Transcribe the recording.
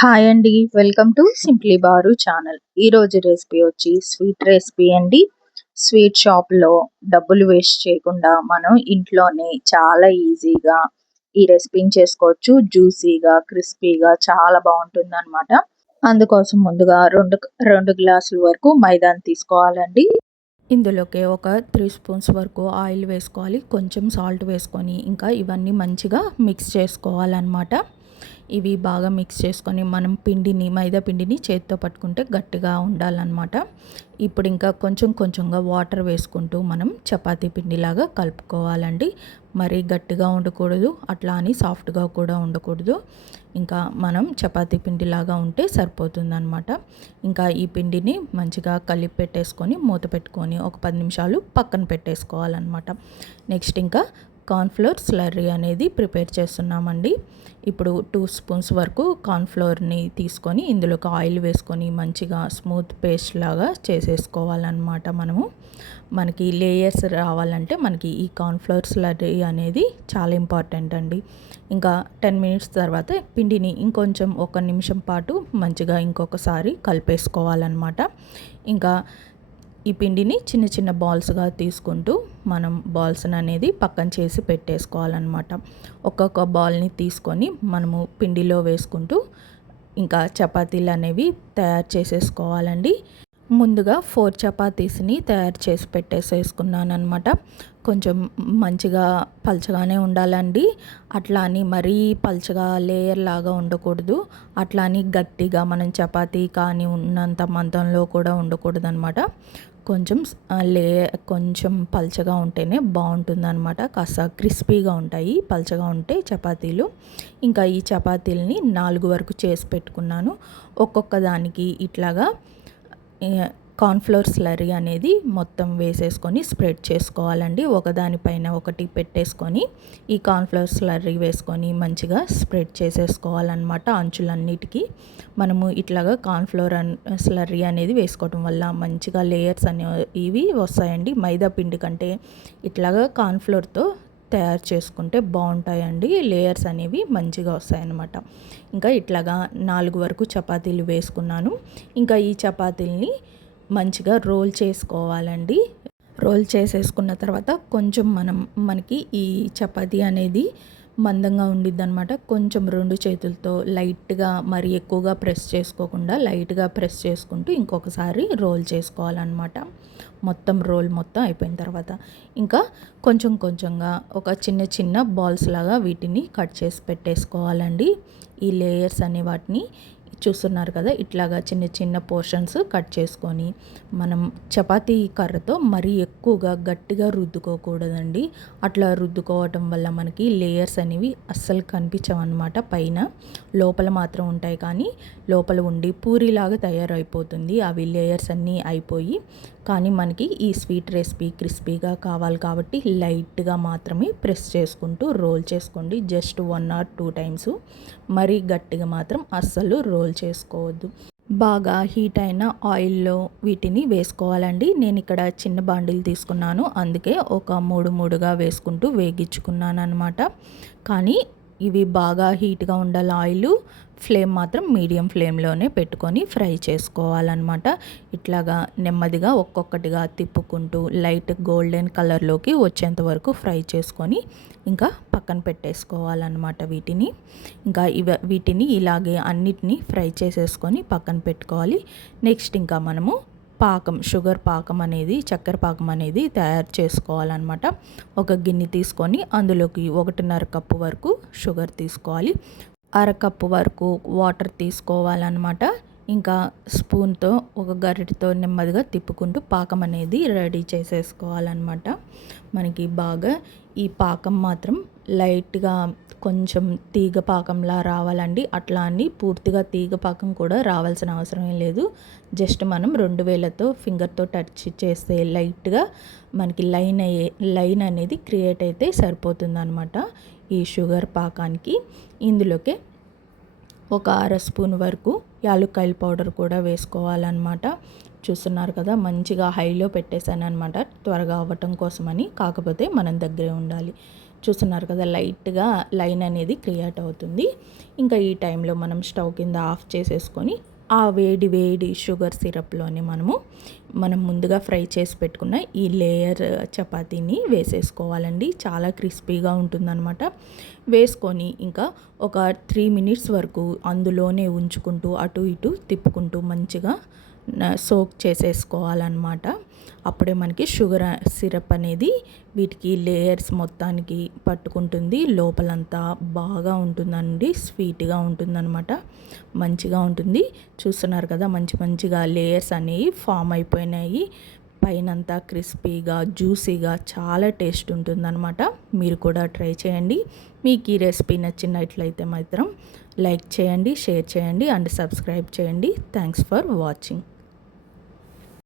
Hi అండి. Welcome to simply bar channel. ఈరోజు recipe వచ్చి స్వీట్ రెసిపీ అండి. స్వీట్ షాప్‌లో డబ్బులు వేస్ట్ చేయకుండా మనం ఇంట్లోనే చాలా ఈజీగా ఈ రెసిపీని చేసుకోవచ్చు. జ్యూసీగా, క్రిస్పీగా చాలా బావుంటుందనమాట. అందుకోసం ముందుగా 2 గ్లాసుల వరకు మైదాని తీసుకోవాలండి. ఇందులోకి ఒక 3 స్పూన్స్ వరకు ఆయిల్ వేసుకోవాలి. కొంచెం సాల్ట్ వేసుకొని ఇంకా ఇవన్నీ మంచిగా మిక్స్ చేసుకోవాలన్నమాట. ఇవి బాగా మిక్స్ చేసుకొని మనం మైదా పిండిని చేతితో పట్టుకుంటే గట్టిగా ఉండాలన్నమాట. ఇప్పుడు ఇంకా కొంచెం కొంచెంగా వాటర్ వేసుకుంటూ మనం చపాతీ పిండిలాగా కలుపుకోవాలండి. మరీ గట్టిగా ఉండకూడదు, అట్లా అని సాఫ్ట్గా కూడా ఉండకూడదు. ఇంకా మనం చపాతీ పిండిలాగా ఉంటే సరిపోతుందన్నమాట. ఇంకా ఈ పిండిని మంచిగా కలిపి పెట్టేసుకొని మూత పెట్టుకొని ఒక 10 నిమిషాలు పక్కన పెట్టేసుకోవాలన్నమాట. నెక్స్ట్ ఇంకా కార్న్‌ఫ్లోర్ స్లర్రీ అనేది ప్రిపేర్ చేస్తున్నామండి. ఇప్పుడు 2 స్పూన్స్ వరకు కార్న్‌ఫ్లోర్‌ని తీసుకొని ఇందులోకి ఆయిల్ వేసుకొని మంచిగా స్మూత్ పేస్ట్ లాగా చేసేసుకోవాలన్నమాట. మనకి లేయర్స్ రావాలంటే మనకి ఈ కార్న్‌ఫ్లోర్ స్లర్రీ అనేది చాలా ఇంపార్టెంట్ అండి. ఇంకా 10 మినిట్స్ తర్వాత పిండిని ఇంకొంచెం 1 నిమిషం పాటు మంచిగా ఇంకొకసారి కలిపేసుకోవాలన్నమాట. ఇంకా ఈ పిండిని చిన్న చిన్న బాల్స్గా తీసుకుంటూ మనం బాల్స్ని అనేది పక్కన చేసి పెట్టేసుకోవాలన్నమాట. ఒక్కొక్క బాల్ని తీసుకొని మనము పిండిలో వేసుకుంటూ ఇంకా చపాతీలు అనేవి తయారు చేసేసుకోవాలండి. ముందుగా 4 చపాతీస్ని తయారు చేసి పెట్టేసేసుకున్నాను అనమాట. కొంచెం మంచిగా పలచగానే ఉండాలండి. అట్లా అని మరీ పలచగా లేయర్ లాగా ఉండకూడదు. అట్లా అని గట్టిగా మనం చపాతీ కానీ ఉన్నంత మందంలో కూడా ఉండకూడదనమాట. కొంచెం పలచగా ఉంటేనే బాగుంటుందన్నమాట. కాస్త క్రిస్పీగా ఉంటాయి పలచగా ఉంటే చపాతీలు. ఇంకా ఈ చపాతీలని 4 వరకు చేసి పెట్టుకున్నాను. ఒక్కొక్క దానికి ఇట్లాగా కార్న్‌ఫ్లోర్ స్లర్రీ అనేది మొత్తం వేసేసుకొని స్ప్రెడ్ చేసుకోవాలండి. ఒకదానిపైన ఒకటి పెట్టేసుకొని ఈ కార్న్‌ఫ్లోర్ స్లర్రీ వేసుకొని మంచిగా స్ప్రెడ్ చేసేసుకోవాలన్నమాట అంచులన్నిటికీ. మనము ఇట్లాగా కార్న్‌ఫ్లోర్ స్లర్రీ అనేది వేసుకోవటం వల్ల మంచిగా లేయర్స్ అనేవి వస్తాయండి. మైదా పిండి కంటే ఇట్లాగా కార్న్‌ఫ్లోర్‌తో తయారు చేసుకుంటే బాగుంటాయండి. లేయర్స్ అనేవి మంచిగా వస్తాయన్నమాట. ఇంకా ఇట్లాగా 4 వరకు చపాతీలు వేసుకున్నాను. ఇంకా ఈ చపాతీలని మంచిగా రోల్ చేసుకోవాలండి. రోల్ చేసేసుకున్న తర్వాత కొంచెం మనకి ఈ చపాతీ అనేది మందంగా ఉండిద్దనమాట. కొంచెం 2 చేతులతో లైట్గా మరి ఎక్కువగా ప్రెస్ చేసుకోకుండా లైట్గా ప్రెస్ చేసుకుంటూ ఇంకొకసారి రోల్ చేసుకోవాలన్నమాట. రోల్ మొత్తం అయిపోయిన తర్వాత ఇంకా కొంచెం కొంచెంగా ఒక చిన్న చిన్న బాల్స్ లాగా వీటిని కట్ చేసి పెట్టేసుకోవాలండి. ఈ లేయర్స్ అనే వాటిని చూస్తున్నారు కదా, ఇట్లాగా చిన్న చిన్న పోర్షన్స్ కట్ చేసుకొని మనం చపాతీ కర్రతో మరీ ఎక్కువగా గట్టిగా రుద్దుకోకూడదండి. అట్లా రుద్దుకోవటం వల్ల మనకి లేయర్స్ అనేవి అస్సలు కనిపించవన్నమాట. పైన లోపల మాత్రం ఉంటాయి, కానీ లోపల ఉండి పూరిలాగా తయారైపోతుంది అవి లేయర్స్ అన్నీ అయిపోయి. కానీ మనకి ఈ స్వీట్ రెసిపీ క్రిస్పీగా కావాలి కాబట్టి లైట్గా మాత్రమే ప్రెస్ చేసుకుంటూ రోల్ చేసుకోండి. Just 1 or 2 times. మరీ గట్టిగా మాత్రం అస్సలు రోల్ చేసుకోవద్దు. బాగా హీట్ అయిన ఆయిల్లో వీటిని వేసుకోవాలండి. నేను ఇక్కడ చిన్న బాండిల్ తీసుకున్నాను, అందుకే ఒక 3 వేసుకుంటూ వేగించుకున్నాను అనమాట. కానీ ఇవి బాగా హీట్గా ఉండాలి. ఆయిల్ ఫ్లేమ్ మాత్రం మీడియం ఫ్లేమ్లోనే పెట్టుకొని ఫ్రై చేసుకోవాలన్నమాట. ఇట్లాగా నెమ్మదిగా ఒక్కొక్కటిగా తిప్పుకుంటూ లైట్ గోల్డెన్ కలర్లోకి వచ్చేంత వరకు ఫ్రై చేసుకొని ఇంకా పక్కన పెట్టేసుకోవాలన్నమాట. వీటిని ఇలాగే అన్నిటినీ ఫ్రై చేసేసుకొని పక్కన పెట్టుకోవాలి. నెక్స్ట్ ఇంకా మనము చక్కెర పాకం అనేది తయారు చేసుకోవాలన్నమాట. ఒక గిన్నె తీసుకొని అందులోకి 1.5 కప్పు వరకు షుగర్ తీసుకోవాలి. 1/2 కప్పు వరకు వాటర్ తీసుకోవాలన్నమాట. ఇంకా స్పూన్తో ఒక గరిటెతో నెమ్మదిగా తిప్పుకుంటూ పాకం అనేది రెడీ చేసేసుకోవాలన్నమాట. మనకి బాగా ఈ పాకం మాత్రం లైట్గా కొంచెం తీగ పాకంలా రావాలండి. అట్లా అని పూర్తిగా తీగ పాకం కూడా రావాల్సిన అవసరం ఏం లేదు. జస్ట్ మనం 2 వేలతో ఫింగర్తో టచ్ చేస్తే లైట్గా మనకి లైన్ అనేది క్రియేట్ అయితే సరిపోతుందన్నమాట. ఈ షుగర్ పాకానికి ఇందులోకి ఒక 1/2 స్పూన్ వరకు యాలుక్కాయల పౌడర్ కూడా వేసుకోవాలన్నమాట. చూస్తున్నారు కదా, మంచిగా హైలో పెట్టేశాను అనమాట త్వరగా అవ్వటం కోసమని. కాకపోతే మనం దగ్గరే ఉండాలి. చూస్తున్నారు కదా, లైట్గా లైన్ అనేది క్రియేట్ అవుతుంది. ఇంకా ఈ టైంలో మనం స్టవ్ కింద ఆఫ్ చేసేసుకొని ఆ వేడి వేడి షుగర్ సిరప్లోని మనం ముందుగా ఫ్రై చేసి పెట్టుకున్న ఈ లేయర్ చపాతీని వేసేసుకోవాలండి. చాలా క్రిస్పీగా ఉంటుందన్నమాట. వేసుకొని ఇంకా ఒక 3 మినిట్స్ వరకు అందులోనే ఉంచుకుంటూ అటు ఇటు తిప్పుకుంటూ మంచిగా సోక్ చేసేసుకోవాలన్నమాట. అప్పుడే మనకి షుగర్ సిరప్ అనేది వీటికి లేయర్స్ మొత్తానికి పట్టుకుంటుంది. లోపలంతా బాగా ఉంటుందండి, స్వీట్గా ఉంటుందన్నమాట, మంచిగా ఉంటుంది. చూస్తున్నారు కదా, మంచిగా లేయర్స్ అనేవి ఫామ్ అయిపోయినాయి. పైనంతా క్రిస్పీగా జ్యూసీగా చాలా టేస్ట్ ఉంటుందన్నమాట. మీరు కూడా ట్రై చేయండి. మీకు ఈ రెసిపీ నచ్చినట్లయితే మాత్రం లైక్ చేయండి, షేర్ చేయండి అండ్ సబ్స్క్రైబ్ చేయండి. Thanks for watching.